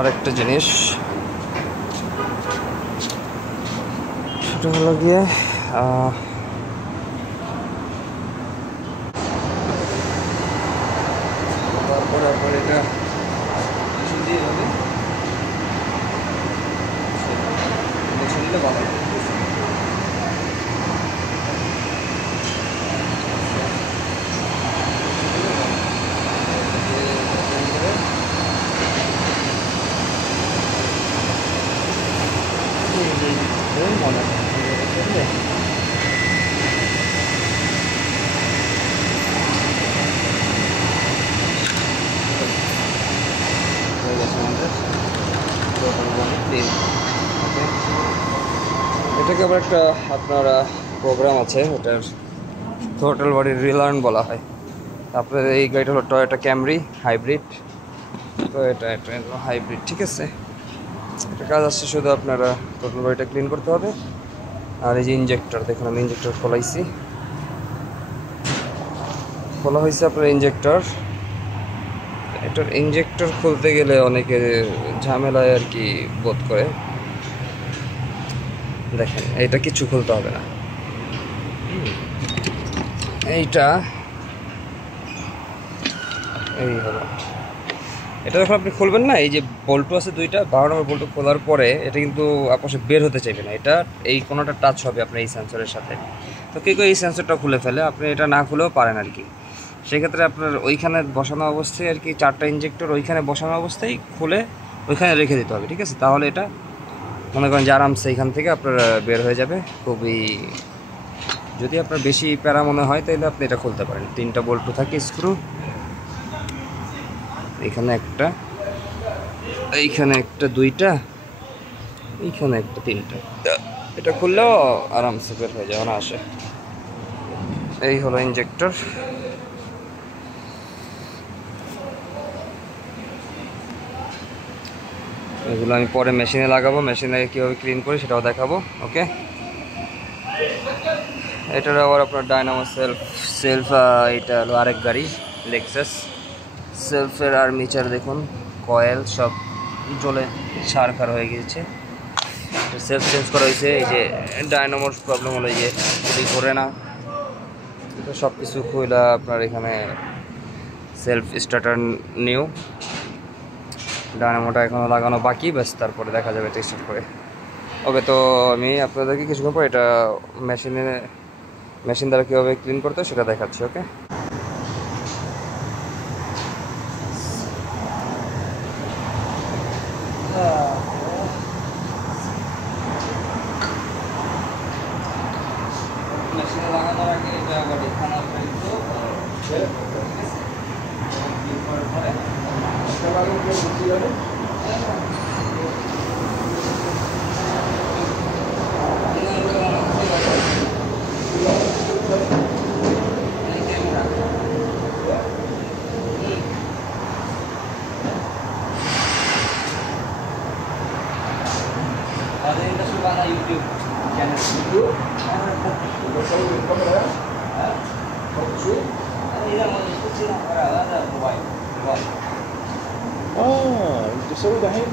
আরেকটা জিনিস সেটা হলো গিয়ে তারপরে আপনার এটা দিয়ে হবে ভালো এটাকে আবার একটা আপনার প্রোগ্রাম আছে, ওটার থ্রোটল বডি রিলার্ন বলা হয়। তারপরে এই গাড়িটা হলো টয়োটা ক্যামরি হাইব্রিড, তো এটা হাইব্রিড, ঠিক আছে। এটা কাজ আসছে শুধু আপনারা থ্রোটল বডিটা ক্লিন করতে হবে। আর এই যে ইঞ্জেক্টর দেখুন, আমি ইঞ্জেক্টর খোলা হয়েছে আপনার ইঞ্জেক্টর। এটার ইঞ্জেক্টর খুলতে গেলে অনেকে ঝামেলায় আর কি বোধ করে। দেখেন এটা কিছু খুলতে হবে না, এইটা এই হলো। এটা যখন আপনি খুলবেন না, এই যে বল্টু আছে দুইটা, 12 নম্বর বল্টু খোলার পরে এটা কিন্তু আপসে বের হতে চাইবে না। এটা এই কোনোটা টাচ হবে আপনার এই সেন্সরের সাথে। তো কেউ এই সেন্সরটা খুলে ফেলে, আপনি এটা না খুলেও পারেন আর কি। সেক্ষেত্রে আপনার ওইখানে বসানো অবস্থায় আর কি 4টা ইঞ্জেক্টর ওইখানে বসানো অবস্থায় খুলে ওইখানে রেখে দিতে হবে, ঠিক আছে। তাহলে এটা মনে করেন যে আরামসে এইখান থেকে আপনার বের হয়ে যাবে খুবই। যদি আপনার বেশি প্যারা মনে হয় তাহলে আপনি এটা খুলতে পারেন। 3টা বল্টু থাকে স্ক্রু, এখানে একটা, এইখানে একটা, 2টা, এইখানে একটা, 3টা। এটা খুললেও আরামসে বের হয়ে যাবে না আসে। এই হলো ইঞ্জেক্টর। এগুলো আমি পরে মেশিনে লাগাবো, মেশিনে কীভাবে ক্লিন করি সেটাও দেখাবো। ওকে, এটার আবার আপনার ডায়নামো সেলফ এটা হলো আরেক গাড়ি লেক্সাস। সেলফের আর্মিচার দেখুন, কয়েল সব জ্বলে ছারখার হয়ে গিয়েছে। সেলফ চেঞ্জ করা হয়েছে। এই যে ডায়নামোর প্রবলেম হলো, এই যে গুলি করে না, তো সব কিছু খুলে আপনার এখানে সেলফ স্টার্টার নিউ। ডায়নামোটা এখনও লাগানো বাকি, ব্যাস তারপরে দেখা যাবে এটা স্টার্ট করে। ওকে, তো আমি আপনাদেরকে কিছুক্ষণ পর এটা মেশিন দ্বারা কীভাবে ক্লিন করতে হয় সেটা দেখাচ্ছি। ওকে, মেশিনে লাগানোর আগে এটা আবার এখানে انتوا سووا دحين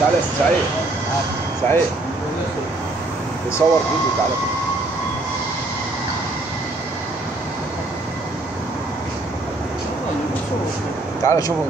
تعالى يا سعيد. سعيد بيصور فيديو. تعالى تعالى شوفه.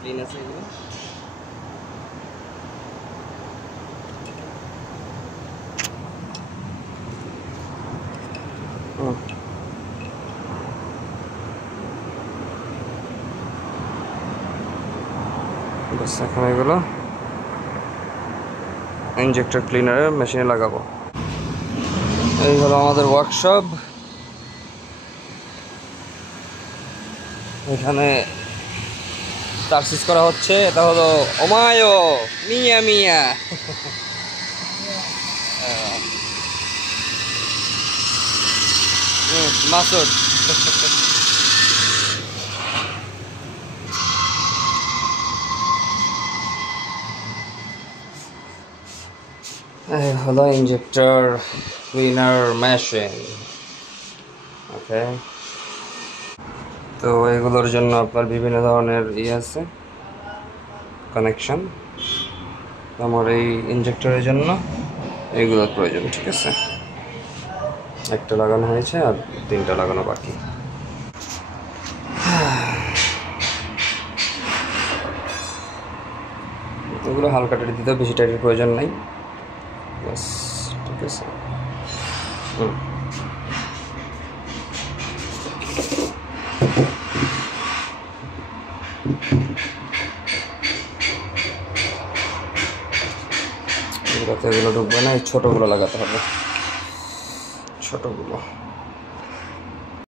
ক্লিন আছে এগুলো। বাস এখন এগুলো ইনজেক্টর ক্লিনারের মেশিনে লাগাবো। এই হলো আমাদের ওয়ার্কশপ। এখানে তারসিস করা হচ্ছে। এটা হলো ওমায়ো মিয়া মিয়া। মাসুদ। এই হলো ইনজেক্টর ক্লিনার মেশিন। ওকে, তো এগুলোর জন্য আপনার বিভিন্ন ধরনের আছে কানেকশন। আমার এই ইনজেক্টরের জন্য এইগুলোর প্রয়োজন। ঠিক আছে, একটা লাগানো হয়েছে আর 3টা লাগানো বাকি। এগুলো হালকা টাইট দিতে, বেশি টাইটের প্রয়োজন নাই। বাস, ঠিক আছে। এগুলো ঢুকবে না, এই ছোটগুলো লাগাতে হবে, ছোটগুলো।